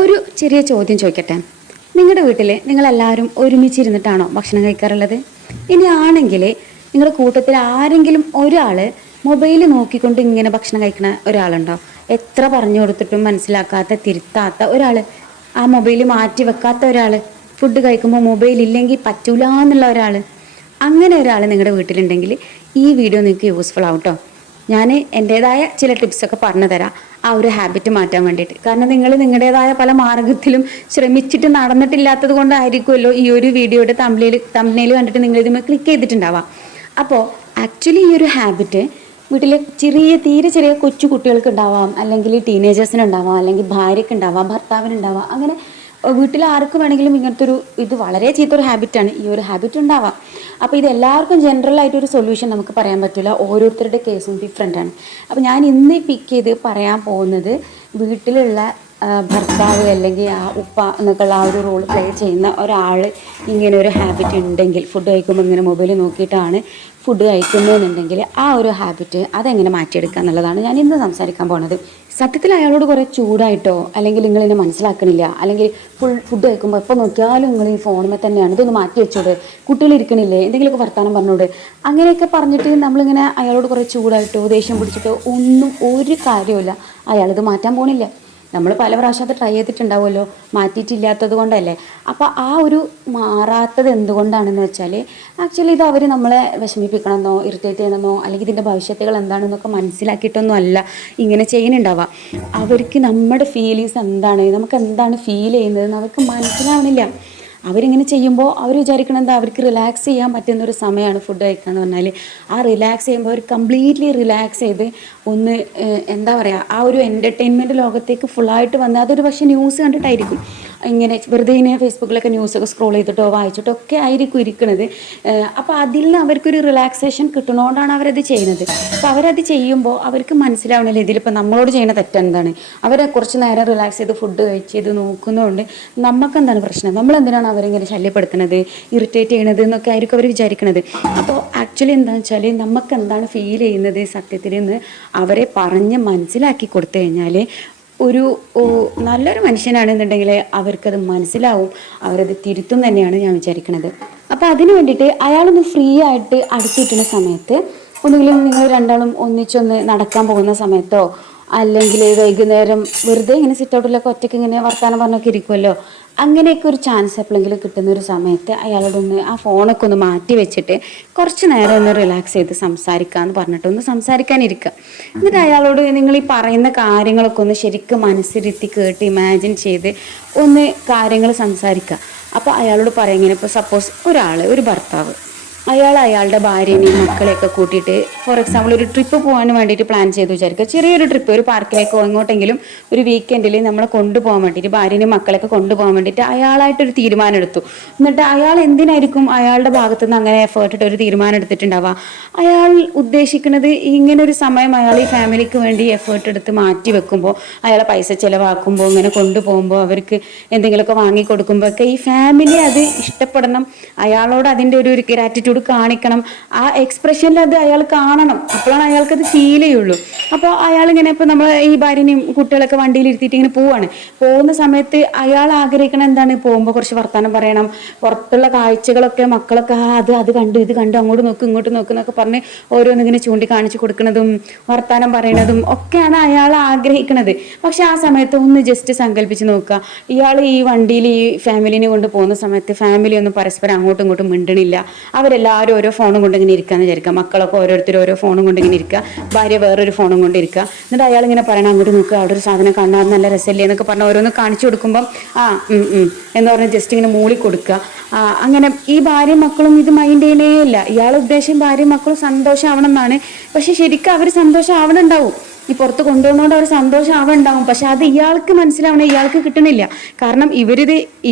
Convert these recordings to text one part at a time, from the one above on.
ഒരു ചെറിയ ചോദ്യം ചോദിക്കട്ടെ. നിങ്ങളുടെ വീട്ടിൽ നിങ്ങളെല്ലാവരും ഒരുമിച്ചിരുന്നിട്ടാണോ ഭക്ഷണം കഴിക്കാറുള്ളത്? ഇനി ആണെങ്കിൽ നിങ്ങളുടെ കൂട്ടത്തിൽ ആരെങ്കിലും ഒരാൾ മൊബൈൽ നോക്കിക്കൊണ്ട് ഇങ്ങനെ ഭക്ഷണം കഴിക്കുന്ന ഒരാളുണ്ടോ? എത്ര പറഞ്ഞു കൊടുത്തിട്ടും മനസ്സിലാക്കാത്ത, തിരുത്താത്ത ഒരാൾ, ആ മൊബൈൽ മാറ്റി വെക്കാത്ത ഒരാൾ, ഫുഡ് കഴിക്കുമ്പോൾ മൊബൈൽ ഇല്ലെങ്കിൽ പറ്റൂല എന്നുള്ള ഒരാൾ, അങ്ങനെ ഒരാൾ നിങ്ങളുടെ വീട്ടിലുണ്ടെങ്കിൽ ഈ വീഡിയോ നിങ്ങൾക്ക് യൂസ്ഫുൾ ആവും കേട്ടോ. ഞാൻ എൻ്റെതായ ചില ടിപ്സൊക്കെ പറഞ്ഞു തരാം ആ ഒരു ഹാബിറ്റ് മാറ്റാൻ വേണ്ടിയിട്ട്. കാരണം നിങ്ങൾ നിങ്ങളുടേതായ പല മാർഗത്തിലും ശ്രമിച്ചിട്ട് നടന്നിട്ടില്ലാത്തത് കൊണ്ടായിരിക്കുമല്ലോ ഈ ഒരു വീഡിയോയുടെ തംബ്നെയിൽ കണ്ടിട്ട് നിങ്ങൾ ഇതിന്മേൽ ക്ലിക്ക് ചെയ്തിട്ടുണ്ടാവാം. അപ്പോൾ ആക്ച്വലി ഈ ഒരു ഹാബിറ്റ് വീട്ടിലെ തീരെ ചെറിയ കൊച്ചു കുട്ടികൾക്ക് ഉണ്ടാവാം, അല്ലെങ്കിൽ ടീനേജേഴ്സിനുണ്ടാവാം, അല്ലെങ്കിൽ ഭാര്യയ്ക്കുണ്ടാവാം, ഭർത്താവിനുണ്ടാവാം. അങ്ങനെ വീട്ടിൽ ആർക്ക് വേണമെങ്കിലും ഇങ്ങനത്തെ ഇത് വളരെ ചീത്തൊരു ഹാബിറ്റാണ്, ഈ ഒരു ഹാബിറ്റ് ഉണ്ടാവാം. അപ്പോൾ ഇത് എല്ലാവർക്കും ജനറൽ ആയിട്ടൊരു സൊല്യൂഷൻ നമുക്ക് പറയാൻ പറ്റില്ല. ഓരോരുത്തരുടെ കേസും ഡിഫറെൻ്റ് ആണ്. അപ്പോൾ ഞാൻ ഇന്ന് പിക്ക് ചെയ്ത് പറയാൻ പോകുന്നത് വീട്ടിലുള്ള ഭർത്താവ് അല്ലെങ്കിൽ ആ ഉപ്പ എന്നൊക്കെയുള്ള ആ ഒരു റോൾ പ്ലേ ചെയ്യുന്ന ഒരാൾ ഇങ്ങനെ ഒരു ഹാബിറ്റ് ഉണ്ടെങ്കിൽ, ഫുഡ് കഴിക്കുമ്പോൾ ഇങ്ങനെ മൊബൈൽ നോക്കിയിട്ടാണ് ഫുഡ് കഴിക്കുന്നതെന്നുണ്ടെങ്കിൽ ആ ഒരു ഹാബിറ്റ് അതെങ്ങനെ മാറ്റിയെടുക്കുക എന്നുള്ളതാണ് ഞാൻ ഇന്ന് സംസാരിക്കാൻ പോകുന്നത്. സത്യത്തിൽ അയാളോട് കുറേ ചൂടായിട്ടോ, അല്ലെങ്കിൽ നിങ്ങൾ എന്നെ മനസ്സിലാക്കണില്ല, അല്ലെങ്കിൽ ഫുഡ് കഴിക്കുമ്പോൾ എപ്പോൾ നോക്കിയാലും നിങ്ങൾ ഈ ഫോണിൽ തന്നെയാണ്, ഇതൊന്ന് മാറ്റി വെച്ചോട്, കുട്ടികൾ ഇരിക്കണില്ലേ, എന്തെങ്കിലുമൊക്കെ വർത്താനം പറഞ്ഞോട്, അങ്ങനെയൊക്കെ പറഞ്ഞിട്ട് നമ്മളിങ്ങനെ അയാളോട് കുറേ ചൂടായിട്ടോ ദേഷ്യം പിടിച്ചിട്ടോ ഒന്നും ഒരു കാര്യമില്ല. അയാളിത് മാറ്റാൻ പോണില്ല. നമ്മൾ പല പ്രാവശ്യം അത് ട്രൈ ചെയ്തിട്ടുണ്ടാവുമല്ലോ, മാറ്റിയിട്ടില്ലാത്തത് കൊണ്ടല്ലേ. അപ്പോൾ ആ ഒരു മാറാത്തത് എന്തുകൊണ്ടാണെന്ന് വെച്ചാൽ ആക്ച്വലി ഇത് അവർ നമ്മളെ വിഷമിപ്പിക്കണമെന്നോ ഇറിറ്റേറ്റ് ചെയ്യണമെന്നോ അല്ലെങ്കിൽ ഇതിൻ്റെ ഭവിഷ്യത്തുകൾ എന്താണെന്നൊക്കെ മനസ്സിലാക്കിയിട്ടൊന്നും അല്ല ഇങ്ങനെ ചെയ്യുന്നുണ്ടാവുക. അവർക്ക് നമ്മുടെ ഫീലിങ്സ് എന്താണ്, നമുക്ക് എന്താണ് ഫീൽ ചെയ്യുന്നതെന്ന് അവർക്ക് മനസ്സിലാവണില്ല. അവരിങ്ങനെ ചെയ്യുമ്പോൾ അവർ വിചാരിക്കണം എന്താ, അവർക്ക് റിലാക്സ് ചെയ്യാൻ പറ്റുന്നൊരു സമയമാണ് ഫുഡ് കഴിക്കുക എന്ന് പറഞ്ഞാൽ. ആ റിലാക്സ് ചെയ്യുമ്പോൾ അവർ കംപ്ലീറ്റ്ലി റിലാക്സ് ചെയ്ത് ഒന്ന് എന്താ പറയുക, ആ ഒരു എൻ്റർടൈൻമെൻറ്റ് ലോകത്തേക്ക് ഫുള്ളായിട്ട് വന്ന് അതൊരു പക്ഷേ ന്യൂസ് കണ്ടിട്ടായിരിക്കും, ഇങ്ങനെ വെറുതെ ഇങ്ങനെ ഫേസ്ബുക്കിലൊക്കെ ന്യൂസൊക്കെ സ്ക്രോൾ ചെയ്തിട്ടോ വായിച്ചിട്ടോ ഒക്കെ ആയിരിക്കും ഇരിക്കുന്നത്. അപ്പോൾ അതിൽ നിന്ന് അവർക്കൊരു റിലാക്സേഷൻ കിട്ടുന്നതുകൊണ്ടാണ് അവരത് ചെയ്യുന്നത്. അപ്പോൾ അവരത് ചെയ്യുമ്പോൾ അവർക്ക് മനസ്സിലാവണില്ല ഇതിലിപ്പോൾ നമ്മളോട് ചെയ്യുന്ന തെറ്റെന്താണ്. അവരെ കുറച്ച് നേരം റിലാക്സ് ചെയ്ത് ഫുഡ് കഴിച്ച് ഇത് നോക്കുന്നതുകൊണ്ട് നമുക്കെന്താണ് പ്രശ്നം, നമ്മളെന്തിനാണ് അവരിങ്ങനെ ശല്യപ്പെടുത്തുന്നത്, ഇറിറ്റേറ്റ് ചെയ്യണത് എന്നൊക്കെ ആയിരിക്കും അവർ വിചാരിക്കുന്നത്. അപ്പോൾ ആക്ച്വലി എന്താണെന്ന് വെച്ചാൽ നമുക്ക് എന്താണ് ഫീൽ ചെയ്യുന്നത് സത്യത്തിൽ എന്ന് അവരെ പറഞ്ഞ് മനസ്സിലാക്കി കൊടുത്തു കഴിഞ്ഞാൽ ഒരു നല്ലൊരു മനുഷ്യനാണെന്നുണ്ടെങ്കിൽ അവർക്കത് മനസ്സിലാവും, അവരത് തിരുത്തും തന്നെയാണ് ഞാൻ വിചാരിക്കുന്നത്. അപ്പോൾ അതിന് വേണ്ടിയിട്ട് അയാളൊന്ന് ഫ്രീ ആയിട്ട് അടുത്തിട്ടുന്ന സമയത്ത്, ഒന്നുകിലും നിങ്ങൾ രണ്ടാളും ഒന്നിച്ചൊന്ന് നടക്കാൻ പോകുന്ന സമയത്തോ, അല്ലെങ്കിൽ വൈകുന്നേരം വെറുതെ ഇങ്ങനെ സിറ്റ് ഔട്ടിലൊക്കെ ഒറ്റയ്ക്ക് ഇങ്ങനെ വർത്താനം പറഞ്ഞൊക്കെ ഇരിക്കുമല്ലോ, അങ്ങനെയൊക്കെ ഒരു ചാൻസ് എപ്പോഴെങ്കിലും കിട്ടുന്ന ഒരു സമയത്ത് അയാളോടൊന്ന് ആ ഫോണൊക്കെ ഒന്ന് മാറ്റി വെച്ചിട്ട് കുറച്ച് നേരം ഒന്ന് റിലാക്സ് ചെയ്ത് സംസാരിക്കാമെന്ന് പറഞ്ഞിട്ട് ഒന്ന് സംസാരിക്കാനിരിക്കുക. എന്നിട്ട് അയാളോട് നിങ്ങൾ ഈ പറയുന്ന കാര്യങ്ങളൊക്കെ ഒന്ന് ശരിക്കും മനസ്സിരുത്തി കേട്ട് ഇമാജിൻ ചെയ്ത് ഒന്ന് കാര്യങ്ങൾ സംസാരിക്കുക. അപ്പോൾ അയാളോട് പറയാം ഇങ്ങനെ, ഇപ്പോൾ സപ്പോസ് ഒരു ഭർത്താവ് അയാളുടെ ഭാര്യനെയും മക്കളെയൊക്കെ കൂട്ടിയിട്ട് ഫോർ എക്സാമ്പിൾ ഒരു ട്രിപ്പ് പോകാൻ വേണ്ടിയിട്ട് പ്ലാൻ ചെയ്ത് വിചാരിക്കുക. ചെറിയൊരു ട്രിപ്പ്, ഒരു പാർക്കിലേക്കോ എങ്ങോട്ടെങ്കിലും ഒരു വീക്കെൻഡിൽ നമ്മളെ കൊണ്ടുപോകാൻ വേണ്ടിയിട്ട്, ഭാര്യനെയും മക്കളെയൊക്കെ കൊണ്ടുപോകാൻ വേണ്ടിയിട്ട് അയാളായിട്ടൊരു തീരുമാനം എടുത്തു. എന്നിട്ട് അയാൾ എന്തിനായിരിക്കും അയാളുടെ ഭാഗത്തു നിന്ന് അങ്ങനെ എഫേർട്ട് ഇട്ട് ഒരു തീരുമാനം എടുത്തിട്ടുണ്ടാവുക? അയാൾ ഉദ്ദേശിക്കുന്നത് ഇങ്ങനെ ഒരു സമയം അയാൾ ഈ ഫാമിലിക്ക് വേണ്ടി എഫേർട്ട് എടുത്ത് മാറ്റി വെക്കുമ്പോൾ, അയാളെ പൈസ ചിലവാക്കുമ്പോൾ, ഇങ്ങനെ കൊണ്ടുപോകുമ്പോൾ, അവർക്ക് എന്തെങ്കിലുമൊക്കെ വാങ്ങിക്കൊടുക്കുമ്പോൾ ഒക്കെ ഈ ഫാമിലി അത് ഇഷ്ടപ്പെടണം, അയാളോട് അതിൻ്റെ ഒരു ഗ്രാറ്റിറ്റ്യൂഡ് കാണിക്കണം, ആ എക്സ്പ്രഷനിൽ അത് അയാൾ കാണണം, അപ്പോഴാണ് അയാൾക്കത് ഫീൽ ചെയ്യുള്ളൂ. അപ്പോൾ അയാളിങ്ങനെ ഇപ്പോൾ നമ്മൾ ഈ ഭാര്യനെയും കുട്ടികളൊക്കെ വണ്ടിയിൽ ഇരുത്തിയിട്ട് ഇങ്ങനെ പോകുന്ന സമയത്ത് അയാൾ ആഗ്രഹിക്കണം എന്താണ്, പോകുമ്പോൾ കുറച്ച് വർത്താനം പറയണം, പുറത്തുള്ള കാഴ്ചകളൊക്കെ മക്കളൊക്കെ അത് കണ്ടു ഇത് കണ്ടു അങ്ങോട്ട് നോക്കും ഇങ്ങോട്ട് നോക്കും എന്നൊക്കെ പറഞ്ഞ് ഓരോന്നിങ്ങനെ ചൂണ്ടിക്കാണിച്ച് കൊടുക്കുന്നതും വർത്താനം പറയണതും ഒക്കെയാണ് അയാൾ ആഗ്രഹിക്കുന്നത്. പക്ഷെ ആ സമയത്ത് ഒന്ന് ജസ്റ്റ് സങ്കല്പിച്ച് നോക്കുക, ഇയാൾ ഈ വണ്ടിയിൽ ഈ ഫാമിലിനെ കൊണ്ട് പോകുന്ന സമയത്ത് ഫാമിലി ഒന്നും പരസ്പരം അങ്ങോട്ടും ഇങ്ങോട്ടും മിണ്ടണില്ല, അവരെല്ലാവരും ഓരോ ഫോണും കൊണ്ട് ഇങ്ങനെ ഇരിക്കാന്ന് വിചാരിക്കുക, മക്കളൊക്കെ ഓരോരുത്തരും ഓരോ ഫോണും കൊണ്ട് ഇങ്ങനെ ഇരിക്കുക, ഭാര്യ വേറൊരു ഫോണും കൊണ്ട് ഇരിക്കുക. എന്നിട്ട് അയാൾ ഇങ്ങനെ പറയണം, അങ്ങോട്ട് നോക്കുക, അവിടെ ഒരു സാധനം കാണാൻ നല്ല രസമല്ലേ എന്നൊക്കെ പറഞ്ഞ് ഓരോന്ന് കാണിച്ചു കൊടുക്കുമ്പം എന്ന് പറഞ്ഞ് ജസ്റ്റ് ഇങ്ങനെ മൂളി കൊടുക്കുക. അങ്ങനെ ഈ ഭാര്യയും മക്കളും ഇത് മൈൻഡ് ചെയ്യണേ ഇല്ല. ഇയാളുടെ ഉദ്ദേശം ഭാര്യയും മക്കളും സന്തോഷം ആവണം എന്നാണ്. പക്ഷെ ശരിക്കും അവർ സന്തോഷം ആവണുണ്ടാവും, ഈ പുറത്ത് കൊണ്ടുവന്നുകൊണ്ട് അവർ സന്തോഷം ആവുണ്ടാവും. പക്ഷെ അത് ഇയാൾക്ക് മനസ്സിലാവണേ, ഇയാൾക്ക് കിട്ടണില്ല. കാരണം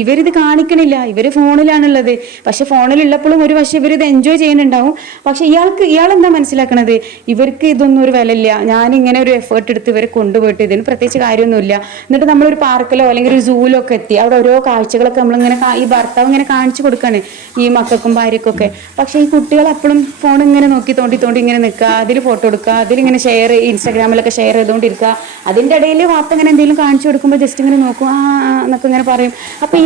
ഇവരിത് കാണിക്കണില്ല, ഇവർ ഫോണിലാണുള്ളത്. പക്ഷെ ഫോണിലുള്ളപ്പോഴും ഒരു പക്ഷെ ഇവരിത് എൻജോയ് ചെയ്യുന്നുണ്ടാവും. പക്ഷെ ഇയാളെന്താ മനസ്സിലാക്കണത്, ഇവർക്ക് ഇതൊന്നും ഒരു വിലയില്ല, ഞാനിങ്ങനെ ഒരു എഫേർട്ട് എടുത്ത് ഇവരെ കൊണ്ടുപോയിട്ട് ഇതിന് പ്രത്യേകിച്ച് കാര്യമൊന്നുമില്ല. എന്നിട്ട് നമ്മളൊരു പാർക്കിലോ അല്ലെങ്കിൽ ഒരു സൂവിലോ ഒക്കെ എത്തി അവിടെ ഓരോ കാഴ്ചകളൊക്കെ നമ്മളിങ്ങനെ ഈ ഭർത്താവ് ഇങ്ങനെ കാണിച്ചു കൊടുക്കാണ് ഈ മക്കൾക്കും ഭാര്യക്കൊക്കെ. പക്ഷെ ഈ കുട്ടികൾ എപ്പോഴും ഫോൺ ഇങ്ങനെ നോക്കി തോണ്ടി ഇങ്ങനെ നിൽക്കുക, അതിൽ ഫോട്ടോ എടുക്കുക, അതിലിങ്ങനെ ഷെയർ ഇൻസ്റ്റാഗ്രാമിൽ എന്തെങ്കിലുമൊക്കെ ഷെയർ ചെയ്തുകൊണ്ടിരിക്കുക. അതിൻ്റെ ഇടയിൽ വാർത്ത ഇങ്ങനെ എന്തെങ്കിലും കാണിച്ചു കൊടുക്കുമ്പോൾ ജസ്റ്റ് ഇങ്ങനെ നോക്കും, എന്നൊക്കെ ഇങ്ങനെ പറയും. അപ്പോൾ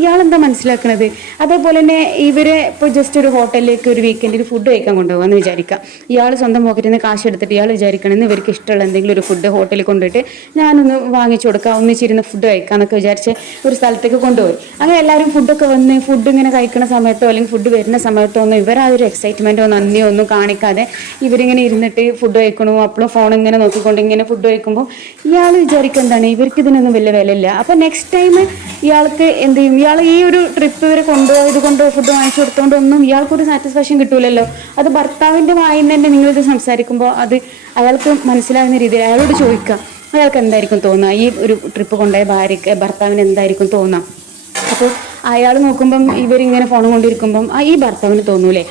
ഇയാളെന്താ മനസ്സിലാക്കുന്നത്? അതേപോലെ തന്നെ ഇവരെ ഇപ്പോൾ ജസ്റ്റ് ഒരു ഹോട്ടലിലേക്ക് ഒരു വീക്കെൻഡിൽ ഫുഡ് കഴിക്കാൻ കൊണ്ടുപോകാമെന്ന് വിചാരിക്കുക. ഇയാൾ സ്വന്തം പോക്കറ്റിൽ നിന്ന് കാശ് എടുത്തിട്ട് ഇയാൾ വിചാരിക്കണമെന്ന് ഇവർക്ക് ഇഷ്ടമുള്ള എന്തെങ്കിലും ഒരു ഫുഡ് ഹോട്ടലിൽ കൊണ്ടുപോയിട്ട് ഞാനൊന്ന് വാങ്ങിച്ചു കൊടുക്കാം, ഒന്നിച്ചിരുന്ന് ഫുഡ് കഴിക്കാമെന്നൊക്കെ വിചാരിച്ച് ഒരു സ്ഥലത്തേക്ക് കൊണ്ടുപോയി. അങ്ങനെ എല്ലാവരും ഫുഡൊക്കെ വന്ന് ഫുഡ് ഇങ്ങനെ കഴിക്കുന്ന സമയത്തോ അല്ലെങ്കിൽ ഫുഡ് വരുന്ന സമയത്തോ ഒന്നും ഇവർ ആ ഒരു എക്സൈറ്റ്മെൻറ്റോ നന്ദിയോ ഒന്നും കാണിക്കാതെ ഇവരിങ്ങനെ ഇരുന്നിട്ട് ഫുഡ് കഴിക്കണു. അപ്പോഴും ഫോൺ ഇങ്ങനെ നോക്കിക്കൊണ്ട് ഇങ്ങനെ ഫുഡ് കഴിക്കുമ്പോൾ ഇയാൾ വിചാരിക്കുക എന്താണ്, ഇവർക്ക് ഇതിനൊന്നും വലിയ വിലയില്ല. അപ്പോൾ നെക്സ്റ്റ് ടൈം ഇയാൾക്ക് എന്ത് ചെയ്യും? ഇയാൾ ഈ ഒരു ട്രിപ്പ് ഇവരെ കൊണ്ടുപോയത് കൊണ്ട് ഫുഡ് വാങ്ങിച്ചു കൊടുത്തോണ്ടൊന്നും ഇയാൾക്കൊരു സാറ്റിസ്ഫാക്ഷൻ കിട്ടൂലല്ലോ. അത് ഭർത്താവിൻ്റെ വായിന്ന് തന്നെ നിങ്ങളിത് സംസാരിക്കുമ്പോൾ അത് അയാൾക്ക് മനസ്സിലാകുന്ന രീതിയിൽ അയാളോട് ചോദിക്കാം, അയാൾക്ക് എന്തായിരിക്കും തോന്നുക, ഈ ഒരു ട്രിപ്പ് കൊണ്ടുപോയ ഭർത്താവിന് എന്തായിരിക്കും തോന്നുക. അപ്പോൾ അയാൾ നോക്കുമ്പം ഇവരിങ്ങനെ ഫോൺ കൊണ്ടിരിക്കുമ്പം ഈ ഭർത്താവിന് തോന്നൂലേ,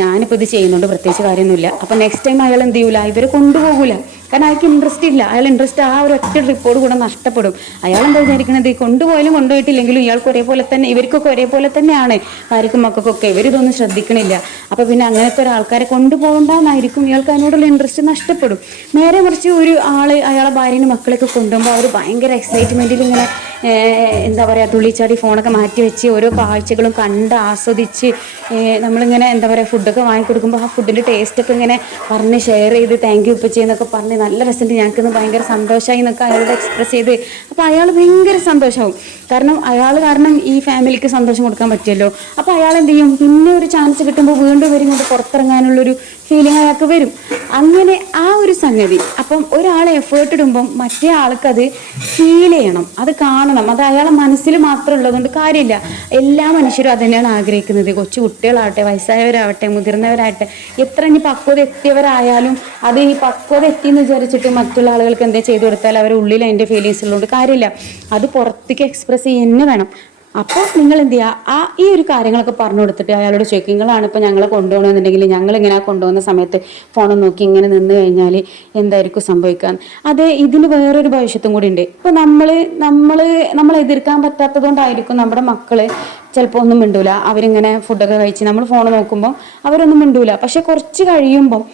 ഞാനിപ്പോൾ ഇത് ചെയ്യുന്നുണ്ട്, പ്രത്യേകിച്ച് കാര്യമൊന്നുമില്ല. അപ്പോൾ നെക്സ്റ്റ് ടൈം അയാൾ എന്ത് ചെയ്യൂല, ഇവരെ കൊണ്ടുപോകൂല. കാരണം അയാൾക്ക് ഇൻട്രസ്റ്റ് ഇല്ല. അയാൾ ഇൻട്രസ്റ്റ് ആ ഒരു ഒറ്റ ട്രിപ്പോട് കൂടെ നഷ്ടപ്പെടും. അയാൾ എന്താ വിചാരിക്കുന്നത്, കൊണ്ടുപോയാലും കൊണ്ടുപോയിട്ടില്ലെങ്കിലും ഇയാൾക്ക് ഒരേപോലെ തന്നെ, ഇവർക്കൊക്കെ ഒരേപോലെ തന്നെയാണ്, ഭാര്യക്കും മക്കൾക്കൊക്കെ. ഇവരിതൊന്നും ശ്രദ്ധിക്കണില്ല. അപ്പോൾ പിന്നെ അങ്ങനത്തെ ഒരാൾക്കാരെ കൊണ്ടുപോകണ്ടെന്നായിരിക്കും ഇയാൾക്ക് അതിനോടുള്ള ഇൻട്രസ്റ്റ് നഷ്ടപ്പെടും. നേരെ മറിച്ച് ഒരു അയാളെ ഭാര്യനും മക്കളൊക്കെ കൊണ്ടുപോകുമ്പോൾ അവർ ഭയങ്കര എക്സൈറ്റ്മെൻറ്റിൽ ഇങ്ങനെ എന്താ പറയുക, തുള്ളിച്ചാടി ഫോണൊക്കെ മാറ്റി വെച്ച് ഓരോ കാഴ്ചകളും കണ്ട് ആസ്വദിച്ച് നമ്മളിങ്ങനെ എന്താ പറയുക ഫുഡൊക്കെ വാങ്ങിക്കൊടുക്കുമ്പോൾ ആ ഫുഡിൻ്റെ ടേസ്റ്റൊക്കെ ഇങ്ങനെ പറഞ്ഞ് ഷെയർ ചെയ്ത് താങ്ക് യു ഉപ്പച്ചി എന്നൊക്കെ പറഞ്ഞ് നല്ല രസമുണ്ട്, ഞങ്ങൾക്കിന്ന് ഭയങ്കര സന്തോഷമായി എന്നൊക്കെ അയാളോട് എക്സ്പ്രസ് ചെയ്ത് അപ്പോൾ അയാൾ ഭയങ്കര സന്തോഷമാവും. കാരണം ഈ ഫാമിലിക്ക് സന്തോഷം കൊടുക്കാൻ പറ്റുമല്ലോ. അപ്പോൾ അയാൾ എന്ത് ചെയ്യും, പിന്നെ ഒരു ചാൻസ് കിട്ടുമ്പോൾ വീണ്ടും വരും കൊണ്ട് പുറത്തിറങ്ങാനുള്ളൊരു ഫീലിംഗ് അയാൾക്ക് വരും. അങ്ങനെ ആ ഒരു സംഗതി അപ്പം ഒരാളെ എഫേർട്ട് ഇടുമ്പം മറ്റേ ആൾക്കത് ഫീൽ ചെയ്യണം, അത് കാണണം. അത് അയാളെ മനസ്സിൽ മാത്രം ഉള്ളതുകൊണ്ട് കാര്യമില്ല. എല്ലാ മനുഷ്യരും അത് തന്നെയാണ് ആഗ്രഹിക്കുന്നത്. കൊച്ചു കുട്ടികളാവട്ടെ, വയസ്സായവരാവട്ടെ, മുതിർന്നവരാവട്ടെ, എത്ര ഇനി പക്വത എത്തിയവരായാലും അത് ഈ പക്വത എത്തിയെന്ന് വിചാരിച്ചിട്ട് മറ്റുള്ള ആളുകൾക്ക് എന്തെങ്കിലും ചെയ്തു കൊടുത്താൽ അവരുടെ ഉള്ളിൽ അതിൻ്റെ ഫീലിങ്സ് ഉള്ളതുകൊണ്ട് കാര്യമില്ല. അത് പുറത്തേക്ക് എക്സ്പ്രസ് ചെയ്യുന്നേ വേണം. അപ്പോൾ നിങ്ങൾ എന്ത് ചെയ്യുക, ഈ ഒരു കാര്യങ്ങളൊക്കെ പറഞ്ഞു കൊടുത്തിട്ട് അയാളോട് ചോദിക്കും, നിങ്ങളാണ് ഇപ്പോൾ ഞങ്ങളെ കൊണ്ടുപോകണമെന്നുണ്ടെങ്കിൽ ഞങ്ങളിങ്ങനെ കൊണ്ടുപോകുന്ന സമയത്ത് ഫോൺ നോക്കി ഇങ്ങനെ നിന്ന് കഴിഞ്ഞാൽ എന്തായിരിക്കും സംഭവിക്കുക. അത് ഇതിന് വേറൊരു ഭവിഷ്യത്തും കൂടി ഉണ്ട്. ഇപ്പോൾ നമ്മൾ എതിർക്കാൻ പറ്റാത്തത് കൊണ്ടായിരിക്കും നമ്മുടെ മക്കള് ചിലപ്പോൾ ഒന്നും മിണ്ടൂല. അവരിങ്ങനെ ഫുഡൊക്കെ കഴിച്ച് നമ്മൾ ഫോൺ നോക്കുമ്പോൾ അവരൊന്നും മിണ്ടൂല. പക്ഷെ കുറച്ച് കഴിയുമ്പം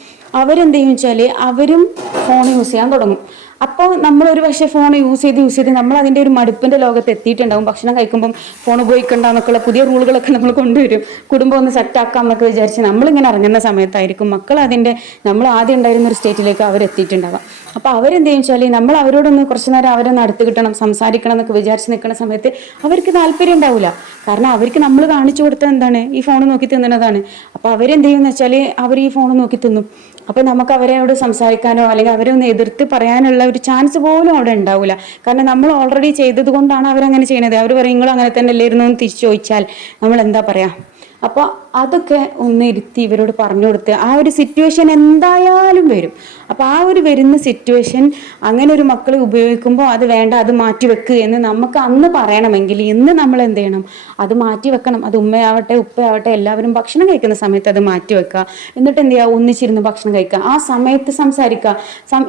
അവരെന്ത് ചെയ്യും വെച്ചാൽ അവരും ഫോൺ യൂസ് ചെയ്യാൻ തുടങ്ങും. അപ്പോൾ നമ്മളൊരു പക്ഷേ ഫോൺ യൂസ് ചെയ്ത് നമ്മൾ അതിൻ്റെ ഒരു മടുപ്പിൻ്റെ ലോകത്ത് എത്തിയിട്ടുണ്ടാകും. ഭക്ഷണം കഴിക്കുമ്പം ഫോൺ ഉപയോഗിക്കേണ്ടെന്നൊക്കെയുള്ള പുതിയ റൂളുകളൊക്കെ നമ്മൾ കൊണ്ടുവരും. കുടുംബം ഒന്ന് സെറ്റാക്കാം എന്നൊക്കെ വിചാരിച്ച് നമ്മളിങ്ങനെ ഇറങ്ങുന്ന സമയത്തായിരിക്കും മക്കൾ നമ്മൾ ആദ്യം ഉണ്ടായിരുന്ന ഒരു സ്റ്റേറ്റിലേക്ക് അവരെത്തിയിട്ടുണ്ടാവാം. അപ്പോൾ അവരെന്ത് ചെയ്യും വെച്ചാൽ നമ്മൾ അവരോടൊന്ന് കുറച്ച് നേരം അവരൊന്ന് അടുത്ത് കിട്ടണം, സംസാരിക്കണം എന്നൊക്കെ വിചാരിച്ച് നിൽക്കുന്ന സമയത്ത് അവർക്ക് താല്പര്യം ഉണ്ടാവില്ല. കാരണം അവർക്ക് നമ്മൾ കാണിച്ചു കൊടുത്തത് എന്താണ്, ഈ ഫോൺ നോക്കി തിന്നുന്നതാണ്. അപ്പോൾ അവരെന്ത് ചെയ്യുമെന്ന് വെച്ചാൽ അവർ ഈ ഫോൺ നോക്കി തിന്നും. അപ്പോൾ നമുക്ക് അവരോട് സംസാരിക്കാനോ അല്ലെങ്കിൽ അവരെ ഒന്ന് എതിർത്ത് പറയാനുള്ള ഒരു ചാൻസ് പോലും അവിടെ ഉണ്ടാവില്ല. കാരണം നമ്മൾ ഓൾറെഡി ചെയ്തത് കൊണ്ടാണ് അവരങ്ങനെ ചെയ്യുന്നത്. അവർ പറയും നിങ്ങൾ അങ്ങനെ തന്നെ അല്ലായിരുന്നു എന്ന് തിരിച്ചു ചോദിച്ചാൽ നമ്മൾ എന്താ പറയുക. അപ്പോൾ അതൊക്കെ ഒന്ന് ഇരുത്തി ഇവരോട് പറഞ്ഞു കൊടുത്ത് ആ ഒരു സിറ്റുവേഷൻ എന്തായാലും വരും. അപ്പോൾ ആ ഒരു വരുന്ന സിറ്റുവേഷൻ അങ്ങനെ ഒരു മക്കളെ ഉപയോഗിക്കുമ്പോൾ അത് വേണ്ട, അത് മാറ്റി വെക്കുക എന്ന് നമുക്ക് അന്ന് പറയണമെങ്കിൽ ഇന്ന് നമ്മൾ എന്ത് ചെയ്യണം, അത് മാറ്റി വെക്കണം. അത് ഉമ്മയാവട്ടെ ഉപ്പയാവട്ടെ എല്ലാവരും ഭക്ഷണം കഴിക്കുന്ന സമയത്ത് അത് മാറ്റി വെക്കുക. എന്നിട്ട് എന്ത് ചെയ്യുക, ഒന്നിച്ചിരുന്ന് ഭക്ഷണം കഴിക്കുക, ആ സമയത്ത് സംസാരിക്കുക.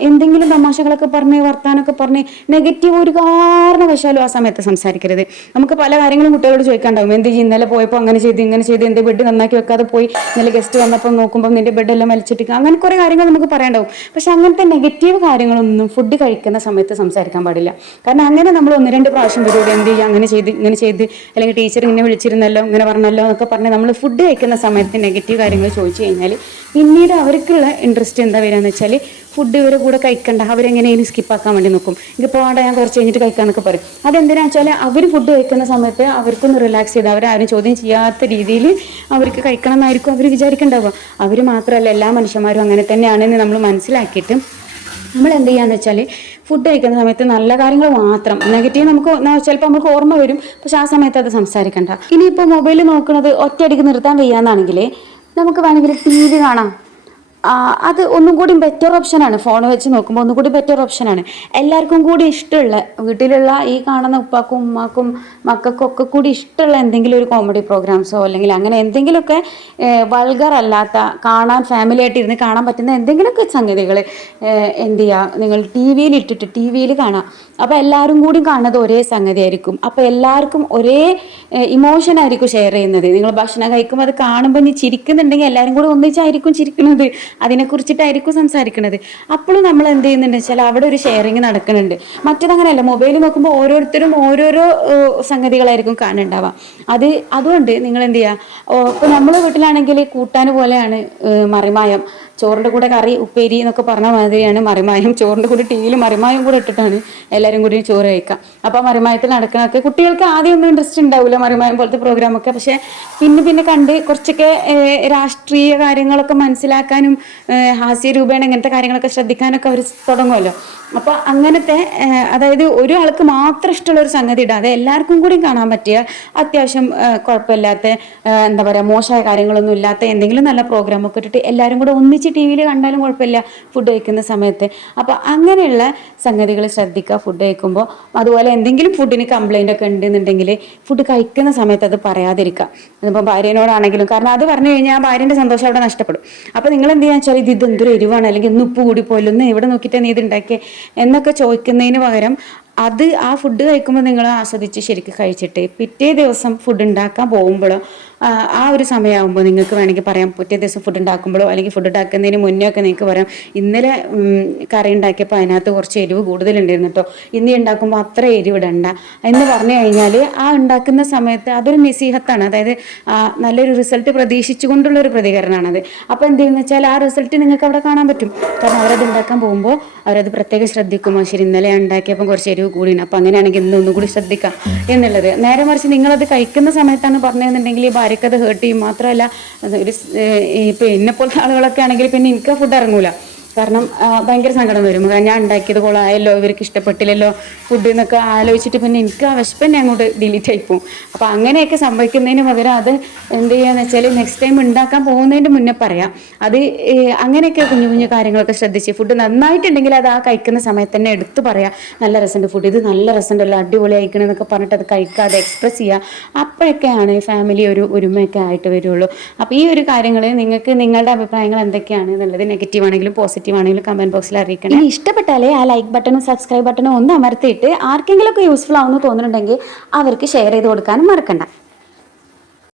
എന്തെങ്കിലും തമാശകളൊക്കെ പറഞ്ഞ് വർത്താനൊക്കെ പറഞ്ഞ് നെഗറ്റീവ് ഒരു കാരണവശാലും ആ സമയത്ത് സംസാരിക്കരുത്. നമുക്ക് പല കാര്യങ്ങളും കുട്ടികളോട് ചോദിക്കാണ്ടാവും, എന്ത് ചെയ്യും ഇന്നലെ പോയപ്പോൾ അങ്ങനെ ചെയ്ത് ഇങ്ങനെ ചെയ്ത്, എൻ്റെ ബെഡ് നന്നാക്കി വെക്കാതെ പോയി, ഇന്നലെ ഗസ്റ്റ് വന്നപ്പോൾ നോക്കുമ്പോൾ നിന്റെ ബെഡെല്ലാം വലിച്ചിട്ടിരിക്കുക, അങ്ങനെ കുറേ കാര്യങ്ങൾ നമുക്ക് പറയണ്ടാവും. പക്ഷെ അങ്ങനത്തെ നെഗറ്റീവ് കാര്യങ്ങളൊന്നും ഫുഡ് കഴിക്കുന്ന സമയത്ത് സംസാരിക്കാൻ പാടില്ല. കാരണം അങ്ങനെ നമ്മൾ 1-2 പ്രാവശ്യം വരും എന്ത് ചെയ്യുക, അങ്ങനെ ചെയ്ത് ഇങ്ങനെ ചെയ്ത്, അല്ലെങ്കിൽ ടീച്ചർ ഇങ്ങനെ വിളിച്ചിരുന്നല്ലോ ഇങ്ങനെ പറഞ്ഞല്ലോ എന്നൊക്കെ പറഞ്ഞ് നമ്മൾ ഫുഡ് കഴിക്കുന്ന സമയത്ത് നെഗറ്റീവ് കാര്യങ്ങൾ ചോദിച്ചു കഴിഞ്ഞാൽ പിന്നീട് അവർക്കുള്ള ഇൻട്രസ്റ്റ് എന്താ വരിക എന്ന് വെച്ചാൽ ഫുഡ് ഇവരെ കൂടെ കഴിക്കണ്ട, അവരെങ്ങനെയും സ്കിപ്പാക്കാൻ വേണ്ടി നോക്കും. എനിക്ക് പോകണ്ട, ഞാൻ കുറച്ച് കഴിഞ്ഞിട്ട് കഴിക്കാമെന്നൊക്കെ പറയും. അതെന്തിനാ വെച്ചാൽ അവർ ഫുഡ് കഴിക്കുന്ന സമയത്ത് അവർക്കൊന്ന് റിലാക്സ് ചെയ്ത് അവരാരും ചോദ്യം ചെയ്യാത്ത രീതിയിൽ അവർക്ക് കഴിക്കണം എന്നായിരിക്കും അവർ വിചാരിക്കേണ്ടാവുക. അവർ മാത്രമല്ല എല്ലാ മനുഷ്യന്മാരും അങ്ങനെ തന്നെയാണെന്ന് നമ്മൾ മനസ്സിലാക്കിയിട്ട് നമ്മൾ എന്ത് ചെയ്യാന്ന് വെച്ചാൽ ഫുഡ് കഴിക്കുന്ന സമയത്ത് നല്ല കാര്യങ്ങൾ മാത്രം, നെഗറ്റീവ് നമുക്ക് ചിലപ്പോൾ നമുക്ക് ഓർമ്മ വരും, പക്ഷെ ആ സമയത്ത് അത് സംസാരിക്കണ്ട. ഇനിയിപ്പോൾ മൊബൈൽ നോക്കുന്നത് ഒറ്റയടിക്ക് നിർത്താൻ വയ്യാന്നാണെങ്കിൽ നമുക്ക് വേണമെങ്കിൽ TV കാണാം. അത് ഒന്നും കൂടി ബെറ്റർ ഓപ്ഷനാണ്. ഫോൺ വെച്ച് നോക്കുമ്പോൾ ഒന്നും കൂടി ബെറ്റർ ഓപ്ഷനാണ്. എല്ലാവർക്കും കൂടി ഇഷ്ടമുള്ള വീട്ടിലുള്ള ഈ കാണുന്ന ഉപ്പാക്കും ഉമ്മാക്കും മക്കൾക്കും ഒക്കെ കൂടി ഇഷ്ടമുള്ള എന്തെങ്കിലും ഒരു കോമഡി പ്രോഗ്രാംസോ അല്ലെങ്കിൽ അങ്ങനെ എന്തെങ്കിലുമൊക്കെ വൾഗർ അല്ലാത്ത കാണാൻ ഫാമിലി ആയിട്ട് ഇരുന്ന് കാണാൻ പറ്റുന്ന എന്തെങ്കിലുമൊക്കെ സംഗതികൾ എന്ത് ചെയ്യുക, നിങ്ങൾ ടി വിയിൽ കാണാം. അപ്പോൾ എല്ലാവരും കൂടി കാണുന്നത് ഒരേ സംഗതി ആയിരിക്കും. അപ്പോൾ എല്ലാവർക്കും ഒരേ ഇമോഷൻ ആയിരിക്കും ഷെയർ ചെയ്യുന്നത്. നിങ്ങൾ ഭക്ഷണം കഴിക്കുമ്പോൾ അത് കാണുമ്പോൾ നീ ചിരിക്കുന്നുണ്ടെങ്കിൽ എല്ലാവരും കൂടി ഒന്നിച്ചായിരിക്കും ചിരിക്കുന്നത്. അതിനെക്കുറിച്ചിട്ടായിരിക്കും സംസാരിക്കുന്നത്. അപ്പോഴും നമ്മൾ എന്ത് ചെയ്യുന്നുണ്ട് വെച്ചാൽ അവിടെ ഒരു ഷെയറിങ് നടക്കുന്നുണ്ട്. മറ്റേതങ്ങനെയല്ല, മൊബൈൽ നോക്കുമ്പോൾ ഓരോരുത്തരും ഓരോരോ സംഗതികളായിരിക്കും കാണുന്നുണ്ടാവുക. അതുകൊണ്ട് നിങ്ങൾ എന്ത് ചെയ്യുക, ഇപ്പോൾ നമ്മളെ വീട്ടിലാണെങ്കിൽ കൂട്ടാൻ പോലെയാണ് മറിമായം. ചോറിൻ്റെ കൂടെ കറി ഉപ്പേരി എന്നൊക്കെ പറഞ്ഞ മാതിരിയാണ് മറിമായം. ചോറിൻ്റെ കൂടെ ടീയിൽ മറിമായം കൂടെ ഇട്ടിട്ടാണ് എല്ലാവരും കൂടി ചോറ് കഴിക്കുക. അപ്പോൾ മറിമായത്തിൽ നടക്കുന്നതൊക്കെ കുട്ടികൾക്ക് ആദ്യം ഒന്നും ഇൻട്രസ്റ്റ് ഉണ്ടാവില്ല, മറിമായം പോലത്തെ പ്രോഗ്രാമൊക്കെ. പക്ഷേ പിന്നെ കണ്ട് കുറച്ചൊക്കെ രാഷ്ട്രീയ കാര്യങ്ങളൊക്കെ മനസ്സിലാക്കാനും ഹാസ്യരൂപേണ ഇങ്ങനത്തെ കാര്യങ്ങളൊക്കെ ശ്രദ്ധിക്കാനൊക്കെ അവർ തുടങ്ങുമല്ലോ. അപ്പോൾ അങ്ങനത്തെ അതായത് ഒരാൾക്ക് മാത്രം ഇഷ്ടമുള്ള ഒരു സംഗതി ഇടാതെ എല്ലാവർക്കും കൂടി കാണാൻ പറ്റിയ, അത്യാവശ്യം കുഴപ്പമില്ലാത്ത, എന്താ പറയുക, മോശമായ കാര്യങ്ങളൊന്നും ഇല്ലാത്ത എന്തെങ്കിലും നല്ല പ്രോഗ്രാമൊക്കെ ഇട്ടിട്ട് എല്ലാവരും കൂടെ ഒന്നിച്ച് ടി വിയിൽ കണ്ടാലും കുഴപ്പമില്ല ഫുഡ് കഴിക്കുന്ന സമയത്ത്. അപ്പോൾ അങ്ങനെയുള്ള സംഗതികൾ ശ്രദ്ധിക്കുക ഫുഡ് കഴിക്കുമ്പോൾ. അതുപോലെ എന്തെങ്കിലും ഫുഡിന് കംപ്ലൈൻ്റ് ഒക്കെ ഉണ്ടെന്നുണ്ടെങ്കിൽ ഫുഡ് കഴിക്കുന്ന സമയത്ത് അത് പറയാതിരിക്കുക. അതിപ്പോൾ ഭാര്യനോടാണെങ്കിലും, കാരണം അത് പറഞ്ഞു കഴിഞ്ഞാൽ ആ ഭാര്യൻ്റെ സന്തോഷം അവിടെ നഷ്ടപ്പെടും. അപ്പോൾ നിങ്ങൾ എന്ത് ചെയ്യാന്ന് വെച്ചാൽ ഇത് എന്തൊരു എരിവാണ്, അല്ലെങ്കിൽ ഇന്ന് ഉപ്പ് കൂടി പോയല്ലോ, ഒന്ന് ഇവിടെ നോക്കിയിട്ട് നീ ഇത് ഉണ്ടാക്കിയേ എന്നൊക്കെ ചോദിക്കുന്നതിന് പകരം ആ ഫുഡ് കഴിക്കുമ്പോൾ നിങ്ങൾ ആസ്വദിച്ച് ശരിക്കും കഴിച്ചിട്ട് പിറ്റേ ദിവസം ഫുഡ് ഉണ്ടാക്കാൻ പോകുമ്പോഴോ ആ ഒരു സമയമാകുമ്പോൾ നിങ്ങൾക്ക് വേണമെങ്കിൽ പറയാം, പിറ്റേ ദിവസം ഫുഡ് ഉണ്ടാക്കുമ്പോഴോ അല്ലെങ്കിൽ ഫുഡ് ഉണ്ടാക്കുന്നതിന് മുന്നേ ഒക്കെ നിങ്ങൾക്ക് പറയാം, ഇന്നലെ കറി ഉണ്ടാക്കിയപ്പോൾ അതിനകത്ത് കുറച്ച് എരിവ് കൂടുതലുണ്ടായിരുന്നു കേട്ടോ, ഇന്ന് ഉണ്ടാക്കുമ്പോൾ അത്ര എരിവിടണ്ട എന്ന് പറഞ്ഞു കഴിഞ്ഞാൽ ആ ഉണ്ടാക്കുന്ന സമയത്ത് അതൊരു നസീഹത്താണ്. അതായത് നല്ലൊരു റിസൾട്ട് പ്രതീക്ഷിച്ചുകൊണ്ടുള്ള ഒരു പ്രതികരണമാണത്. അപ്പോൾ എന്ത് ചെയ്യുന്നത് വെച്ചാൽ ആ റിസൾട്ട് നിങ്ങൾക്ക് അവിടെ കാണാൻ പറ്റും. കാരണം അവരത് ഉണ്ടാക്കാൻ പോകുമ്പോൾ അവരത് പ്രത്യേകം ശ്രദ്ധിക്കുമോ, ശരി ഇന്നലെ ഉണ്ടാക്കിയപ്പോൾ കുറച്ച് എരിവ് കൂടിയാണ്, അപ്പം അങ്ങനെയാണെങ്കിൽ ഇന്നൊന്നും കൂടി ശ്രദ്ധിക്കാം എന്നുള്ളത്. നേരെ മറിച്ച് നിങ്ങളത് കഴിക്കുന്ന സമയത്താണ് പറഞ്ഞതെന്നുണ്ടെങ്കിൽ ഈ ഭാര്യക്കത് ഹേർട്ട് ചെയ്യും. മാത്രമല്ല ഒരു ഇപ്പം എന്നെപ്പോലത്തെ ആളുകളൊക്കെ ആണെങ്കിൽ പിന്നെ എനിക്ക് ഫുഡ് ഇറങ്ങൂല. കാരണം ഭയങ്കര സങ്കടം വരും, ഞാൻ ഉണ്ടാക്കിയത് കൊള്ളായല്ലോ, ഇവർക്ക് ഇഷ്ടപ്പെട്ടില്ലല്ലോ ഫുഡ് എന്നൊക്കെ ആലോചിച്ചിട്ട് പിന്നെ എനിക്ക് ആ വിശപ്പ് തന്നെ അങ്ങോട്ട് ഡിലീറ്റ് ആയിപ്പോവും. അപ്പോൾ അങ്ങനെയൊക്കെ സംഭവിക്കുന്നതിന് പകരം അത് എന്ത് ചെയ്യാന്ന് വെച്ചാൽ നെക്സ്റ്റ് ടൈം ഉണ്ടാക്കാൻ പോകുന്നതിൻ്റെ മുന്നേ പറയാം. അത് അങ്ങനെയൊക്കെ കുഞ്ഞു കുഞ്ഞു കാര്യങ്ങളൊക്കെ ശ്രദ്ധിച്ച് ഫുഡ് നന്നായിട്ടുണ്ടെങ്കിൽ അത് ആ കഴിക്കുന്ന സമയത്ത് തന്നെ എടുത്തു പറയാം, നല്ല രസമുണ്ട് ഫുഡ്, ഇത് നല്ല രസമുണ്ടല്ലോ, അടിപൊളി കഴിക്കണം എന്നൊക്കെ പറഞ്ഞിട്ട് അത് കഴിക്കാതെ എക്സ്പ്രസ് ചെയ്യുക. അപ്പോഴൊക്കെയാണ് ഫാമിലി ഒരു ഒരുമയൊക്കെ ആയിട്ട് വരുള്ളൂ. അപ്പോൾ ഈ ഒരു കാര്യങ്ങൾ നിങ്ങൾക്ക് നിങ്ങളുടെ അഭിപ്രായങ്ങൾ എന്തൊക്കെയാണ് എന്നുള്ളത്, നെഗറ്റീവ് ആണെങ്കിലും പോസിറ്റീവ് ആണെങ്കിലും കമന്റ് ബോക്സിൽ അറിയിക്കണം. ഇനി ഇഷ്ടപ്പെട്ടാലേ ആ ലൈക്ക് ബട്ടണും സബ്സ്ക്രൈബ് ബട്ടണും ഒന്ന് അമർത്തിയിട്ട് ആർക്കെങ്കിലും ഒക്കെ യൂസ്ഫുൾ ആവുമെന്ന് തോന്നുന്നുണ്ടെങ്കിൽ അവർക്ക് ഷെയർ ചെയ്ത് കൊടുക്കാനും മറക്കണ്ട.